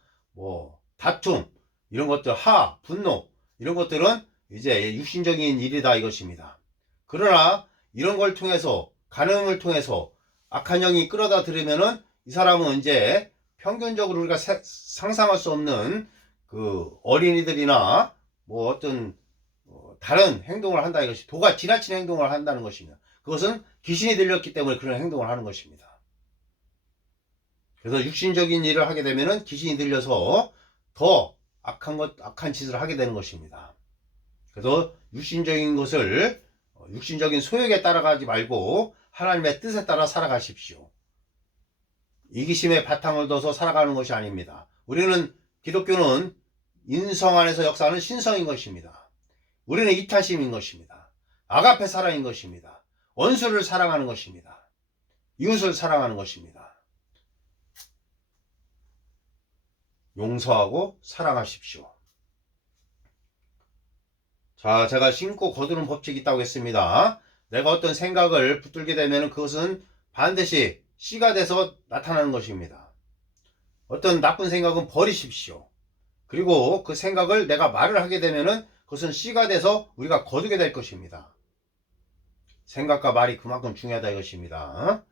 다툼 이런 것들, 분노 이런 것들은 이제 육신적인 일이다 이것입니다. 그러나 이런 걸 통해서 간음을 통해서 악한 영이 끌어다 들으면은 이 사람은 이제 평균적으로 우리가 상상할 수 없는 그 어린이들이나 어떤 다른 행동을 한다 이것이 도가 지나친 행동을 한다는 것입니다. 그것은 귀신이 들렸기 때문에 그런 행동을 하는 것입니다. 그래서 육신적인 일을 하게 되면은 귀신이 들려서 더 악한 짓을 하게 되는 것입니다. 그래서 육신적인 것을 육신적인 소욕에 따라가지 말고 하나님의 뜻에 따라 살아가십시오. 이기심의 바탕을 둬서 살아가는 것이 아닙니다. 우리는 기독교는 인성 안에서 역사하는 신성인 것입니다. 우리는 이타심인 것입니다. 아가페 사랑인 것입니다. 원수를 사랑하는 것입니다. 이웃을 사랑하는 것입니다. 용서하고 사랑하십시오. 자, 제가 신고 거두는 법칙이 있다고 했습니다. 내가 어떤 생각을 붙들게 되면 그것은 반드시 씨가 돼서 나타나는 것입니다. 어떤 나쁜 생각은 버리십시오. 그리고 그 생각을 내가 말을 하게 되면 그것은 씨가 돼서 우리가 거두게 될 것입니다. 생각과 말이 그만큼 중요하다 이것입니다.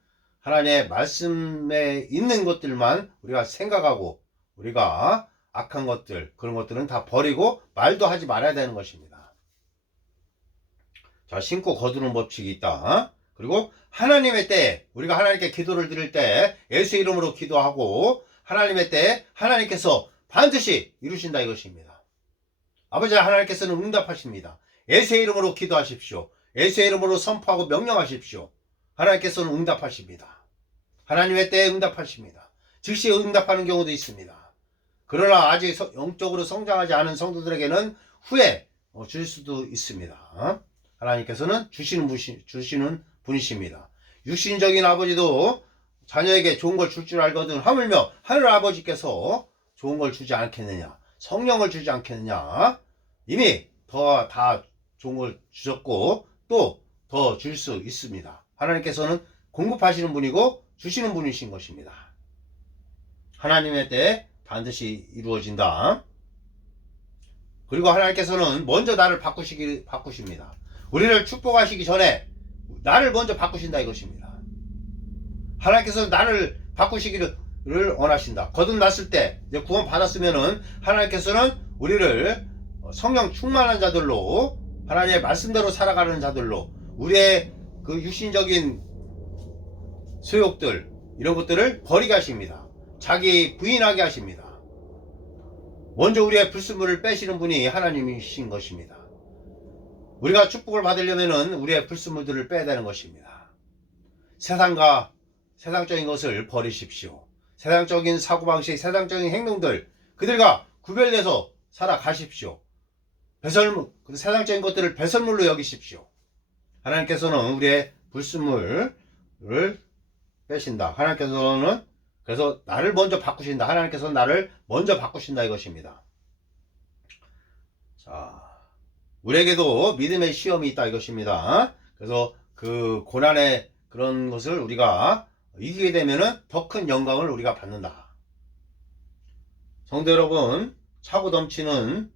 하나님의 말씀에 있는 것들만 우리가 생각하고 우리가 악한 것들, 그런 것들은 다 버리고 말도 하지 말아야 되는 것입니다. 자, 신고 거두는 법칙이 있다. 그리고 하나님의 때에 우리가 하나님께 기도를 드릴 때 예수의 이름으로 기도하고 하나님의 때에 하나님께서 반드시 이루신다 이것입니다. 아버지 하나님께서는 응답하십니다. 예수의 이름으로 기도하십시오. 예수의 이름으로 선포하고 명령하십시오. 하나님께서는 응답하십니다. 하나님의 때에 응답하십니다. 즉시 응답하는 경우도 있습니다. 그러나 아직 영적으로 성장하지 않은 성도들에게는 후에 줄 수도 있습니다. 하나님께서는 주시는 분이십니다. 육신적인 아버지도 자녀에게 좋은 걸 줄 줄 알거든 하물며 하늘 아버지께서 좋은 걸 주지 않겠느냐, 성령을 주지 않겠느냐. 이미 다 좋은 걸 주셨고 또 더 줄 수 있습니다. 하나님께서는 공급하시는 분이고 주시는 분이신 것입니다. 하나님의 때에 반드시 이루어진다. 그리고 하나님께서는 먼저 나를 바꾸십니다. 우리를 축복하시기 전에 나를 먼저 바꾸신다 이것입니다. 하나님께서는 나를 바꾸시기를 원하신다. 거듭났을 때 구원 받았으면은 하나님께서는 우리를 성령 충만한 자들로 하나님의 말씀대로 살아가는 자들로 우리의 그 육신적인 소욕들 이런 것들을 버리게 하십니다. 자기 부인하게 하십니다. 먼저 우리의 불순물을 빼시는 분이 하나님이신 것입니다. 우리가 축복을 받으려면 우리의 불순물들을 빼야 되는 것입니다. 세상과 세상적인 것을 버리십시오. 세상적인 사고방식, 세상적인 행동들 그들과 구별돼서 살아가십시오. 세상적인 것들을 배설물로 여기십시오. 하나님께서는 우리의 불순물을 빼신다. 하나님께서는 그래서 나를 먼저 바꾸신다. 하나님께서는 나를 먼저 바꾸신다 이것입니다. 자, 우리에게도 믿음의 시험이 있다 이것입니다. 그래서 그 고난의 그런 것을 우리가 이기게 되면은 더 큰 영광을 우리가 받는다. 성도 여러분, 차고 넘치는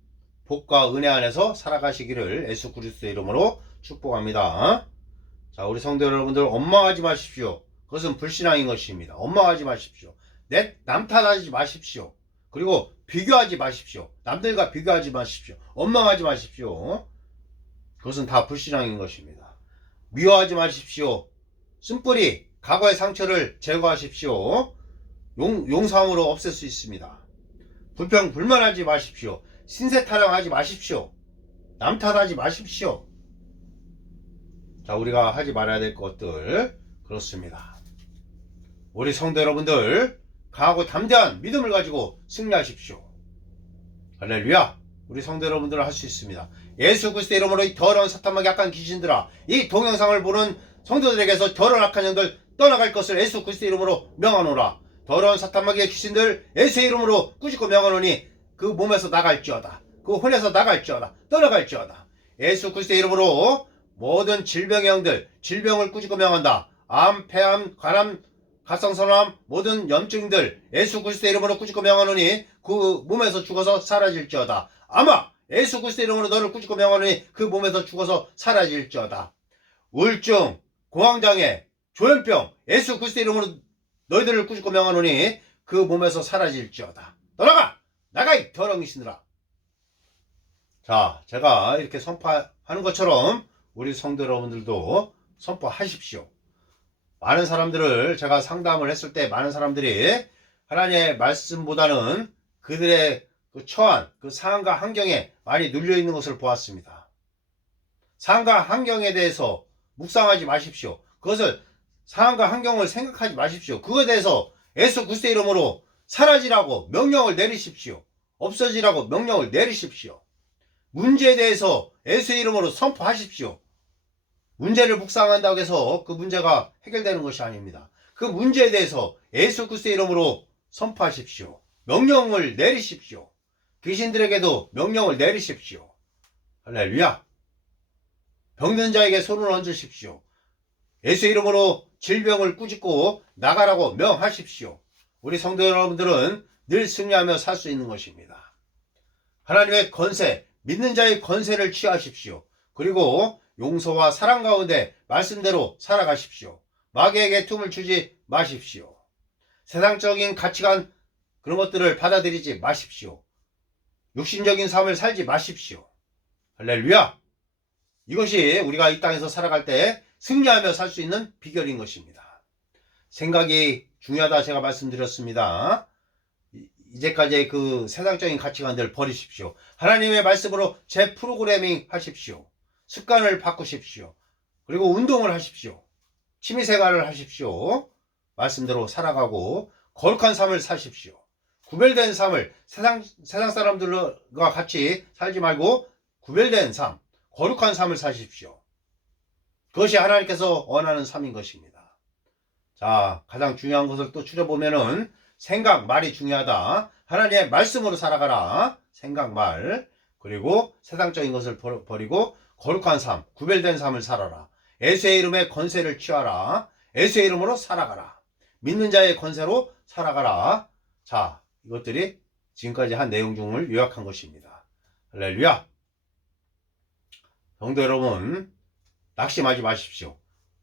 복과 은혜 안에서 살아가시기를 예수 그리스도의 이름으로 축복합니다. 자, 우리 성도 여러분들 원망하지 마십시오. 그것은 불신앙인 것입니다. 원망하지 마십시오. 남 탓하지 마십시오. 그리고 비교하지 마십시오. 남들과 비교하지 마십시오. 원망하지 마십시오. 그것은 다 불신앙인 것입니다. 미워하지 마십시오. 쓴뿌리 과거의 상처를 제거하십시오. 용서함으로 없앨 수 있습니다. 불평불만하지 마십시오. 신세 타령하지 마십시오. 남 탓하지 마십시오. 자, 우리가 하지 말아야 될 것들 그렇습니다. 우리 성도 여러분들 강하고 담대한 믿음을 가지고 승리하십시오. 할렐루야. 우리 성도 여러분들은 할 수 있습니다. 예수 그리스도의 이름으로 이 더러운 사탄막이 악한 귀신들아, 이 동영상을 보는 성도들에게서 더러운 악한 영들 떠나갈 것을 예수 그리스도의 이름으로 명하노라. 더러운 사탄마귀의 귀신들 예수의 이름으로 꾸짖고 명하노니 그 몸에서 나갈지어다. 그 혼에서 나갈지어다. 떠나갈지어다. 예수 그리스도의 이름으로 모든 질병의 영들 질병을 꾸짖고 명한다. 암, 폐암, 간암, 갑상선암 모든 염증들 예수 그리스도의 이름으로 꾸짖고 명하노니 그 몸에서 죽어서 사라질지어다. 아마 예수 그리스도의 이름으로 너를 꾸짖고 명하노니 그 몸에서 죽어서 사라질지어다. 우울증, 공황장애, 조현병 예수 그리스도의 이름으로 너희들을 꾸짖고 명하노니 그 몸에서 사라질지어다. 떠나가! 나가 이 더러운 귀신들아. 자, 제가 이렇게 선포하는 것처럼 우리 성도 여러분들도 선포하십시오. 많은 사람들을 제가 상담을 했을 때 많은 사람들이 하나님의 말씀보다는 그들의 그 처한 그 상황과 환경에 많이 눌려 있는 것을 보았습니다. 상황과 환경에 대해서 묵상하지 마십시오. 그것을 상황과 환경을 생각하지 마십시오. 그거에 대해서 예수 그리스도의 이름으로 사라지라고 명령을 내리십시오. 없어지라고 명령을 내리십시오. 문제에 대해서 예수의 이름으로 선포하십시오. 문제를 묵상한다고 해서 그 문제가 해결되는 것이 아닙니다. 그 문제에 대해서 예수 그리스도의 이름으로 선포하십시오. 명령을 내리십시오. 귀신들에게도 명령을 내리십시오. 할렐루야. 병든 자에게 손을 얹으십시오. 예수 이름으로 질병을 꾸짖고 나가라고 명하십시오. 우리 성도 여러분들은 늘 승리하며 살 수 있는 것입니다. 하나님의 권세, 믿는 자의 권세를 취하십시오. 그리고 용서와 사랑 가운데 말씀대로 살아가십시오. 마귀에게 틈을 주지 마십시오. 세상적인 가치관 그런 것들을 받아들이지 마십시오. 육신적인 삶을 살지 마십시오. 할렐루야. 이것이 우리가 이 땅에서 살아갈 때 승리하며 살 수 있는 비결인 것입니다. 생각이 중요하다 제가 말씀드렸습니다. 이제까지의 그 세상적인 가치관들을 버리십시오. 하나님의 말씀으로 재프로그래밍 하십시오. 습관을 바꾸십시오. 그리고 운동을 하십시오. 취미생활을 하십시오. 말씀대로 살아가고 거룩한 삶을 사십시오. 구별된 삶을 세상 사람들과 같이 살지 말고 구별된 삶, 거룩한 삶을 사십시오. 그것이 하나님께서 원하는 삶인 것입니다. 자, 가장 중요한 것을 또 추려보면은 생각, 말이 중요하다. 하나님의 말씀으로 살아가라. 생각, 말. 그리고 세상적인 것을 버리고 거룩한 삶, 구별된 삶을 살아라. 예수의 이름의 권세를 취하라. 예수의 이름으로 살아가라. 믿는 자의 권세로 살아가라. 자, 이것들이 지금까지 한 내용 중을 요약한 것입니다. 할렐루야. 성도 여러분, 낙심하지 마십시오.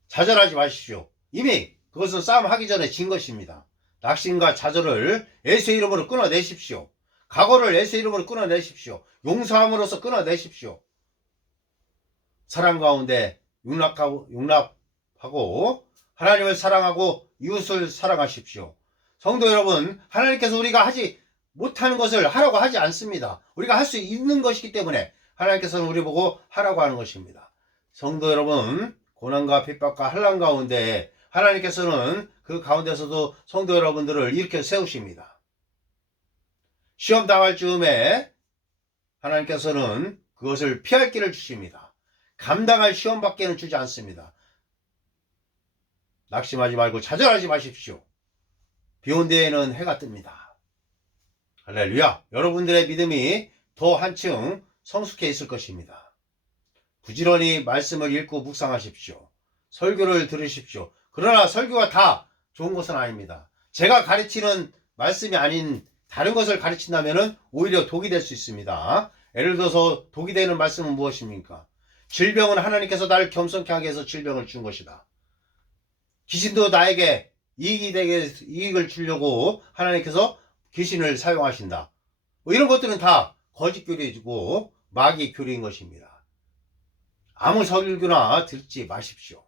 좌절하지 마십시오. 이미 그것은 싸움하기 전에 진 것입니다. 낙심과 좌절을 예수의 이름으로 끊어내십시오. 각오를 예수의 이름으로 끊어내십시오. 용서함으로써 끊어내십시오. 사랑 가운데 용납하고 하나님을 사랑하고 이웃을 사랑하십시오. 성도 여러분, 하나님께서 우리가 하지 못하는 것을 하라고 하지 않습니다. 우리가 할 수 있는 것이기 때문에 하나님께서는 우리 보고 하라고 하는 것입니다. 성도 여러분, 고난과 핍박과 환난 가운데 하나님께서는 그 가운데서도 성도 여러분들을 일으켜 세우십니다. 시험 당할 즈음에 하나님께서는 그것을 피할 길을 주십니다. 감당할 시험밖에는 주지 않습니다. 낙심하지 말고 좌절하지 마십시오. 비온 뒤에는 해가 뜹니다. 할렐루야. 여러분들의 믿음이 더 한층 성숙해 있을 것입니다. 부지런히 말씀을 읽고 묵상하십시오. 설교를 들으십시오. 그러나 설교가 다 좋은 것은 아닙니다. 제가 가르치는 말씀이 아닌 다른 것을 가르친다면 오히려 독이 될 수 있습니다. 예를 들어서 독이 되는 말씀은 무엇입니까? 질병은 하나님께서 나를 겸손케 하기 위해서 질병을 준 것이다. 귀신도 나에게 이익을 주려고 하나님께서 귀신을 사용하신다. 이런 것들은 다 거짓 교리이고 마귀 교리인 것입니다. 아무 설교나 듣지 마십시오.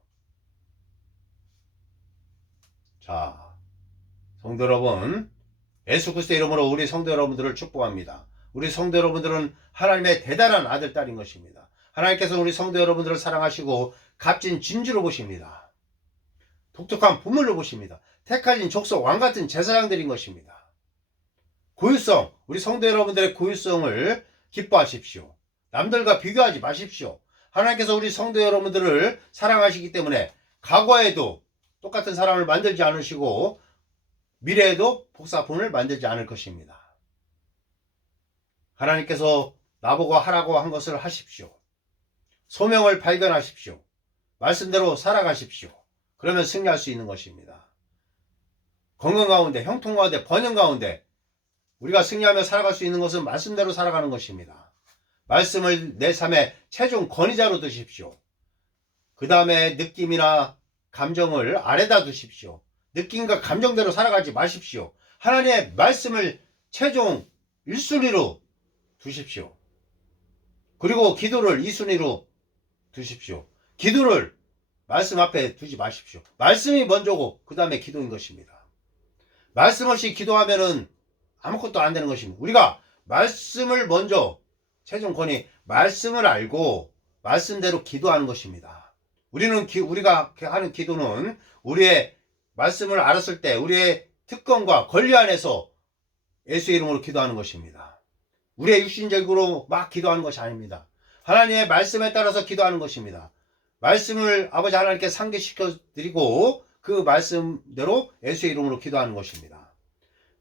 자, 성도 여러분, 예수 그리스도의 이름으로 우리 성도 여러분들을 축복합니다. 우리 성도 여러분들은 하나님의 대단한 아들, 딸인 것입니다. 하나님께서는 우리 성도 여러분들을 사랑하시고 값진 진주로 보십니다. 독특한 부물로 보십니다. 택하신 족속 왕같은 제사장들인 것입니다. 고유성, 우리 성도 여러분들의 고유성을 기뻐하십시오. 남들과 비교하지 마십시오. 하나님께서 우리 성도 여러분들을 사랑하시기 때문에 과거에도 똑같은 사람을 만들지 않으시고 미래에도 복사본을 만들지 않을 것입니다. 하나님께서 나보고 하라고 한 것을 하십시오. 소명을 발견하십시오. 말씀대로 살아가십시오. 그러면 승리할 수 있는 것입니다. 건강 가운데, 형통 가운데, 번영 가운데 우리가 승리하며 살아갈 수 있는 것은 말씀대로 살아가는 것입니다. 말씀을 내 삶의 최종 권위자로 두십시오. 그 다음에 느낌이나 감정을 아래다 두십시오. 느낌과 감정대로 살아가지 마십시오. 하나님의 말씀을 최종 1순위로 두십시오. 그리고 기도를 2순위로 두십시오. 기도를 말씀 앞에 두지 마십시오. 말씀이 먼저고 그 다음에 기도인 것입니다. 말씀 없이 기도하면은 아무것도 안 되는 것입니다. 우리가 말씀을 먼저 최종 권위, 말씀을 알고 말씀대로 기도하는 것입니다. 우리가 하는 기도는 우리의 말씀을 알았을 때 우리의 특권과 권리 안에서 예수의 이름으로 기도하는 것입니다. 우리의 육신적으로 막 기도하는 것이 아닙니다. 하나님의 말씀에 따라서 기도하는 것입니다. 말씀을 아버지 하나님께 상기시켜 드리고 그 말씀대로 예수의 이름으로 기도하는 것입니다.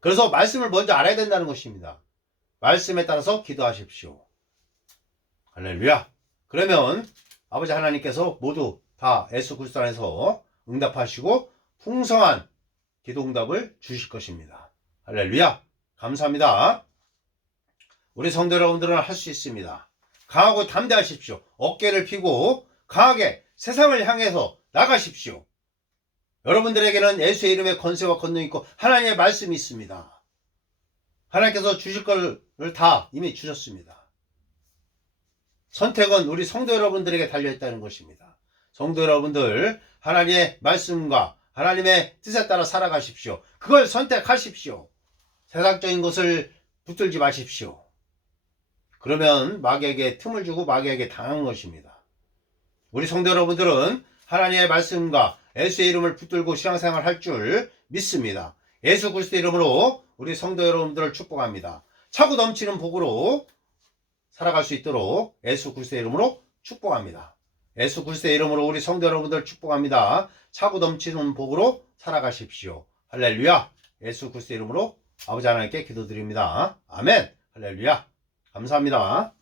그래서 말씀을 먼저 알아야 된다는 것입니다. 말씀에 따라서 기도하십시오. 할렐루야. 그러면 아버지 하나님께서 모두 다 예수 그리스도 안에서 응답하시고 풍성한 기도 응답을 주실 것입니다. 할렐루야. 감사합니다. 우리 성도 여러분들은 할 수 있습니다. 강하고 담대하십시오. 어깨를 펴고 강하게 세상을 향해서 나가십시오. 여러분들에게는 예수의 이름의 권세와 권능이 있고 하나님의 말씀이 있습니다. 하나님께서 주실 걸 다 이미 주셨습니다. 선택은 우리 성도 여러분들에게 달려있다는 것입니다. 성도 여러분들, 하나님의 말씀과 하나님의 뜻에 따라 살아가십시오. 그걸 선택하십시오. 세상적인 것을 붙들지 마십시오. 그러면 마귀에게 틈을 주고 마귀에게 당한 것입니다. 우리 성도 여러분들은 하나님의 말씀과 예수의 이름을 붙들고 신앙생활 할 줄 믿습니다. 예수 그리스도의 이름으로 우리 성도 여러분들을 축복합니다. 차고 넘치는 복으로 살아갈 수 있도록 예수 그리스도의 이름으로 축복합니다. 예수 그리스도의 이름으로 우리 성도 여러분들 축복합니다. 차고 넘치는 복으로 살아가십시오. 할렐루야. 예수 그리스도의 이름으로 아버지 하나님께 기도드립니다. 아멘. 할렐루야. 감사합니다.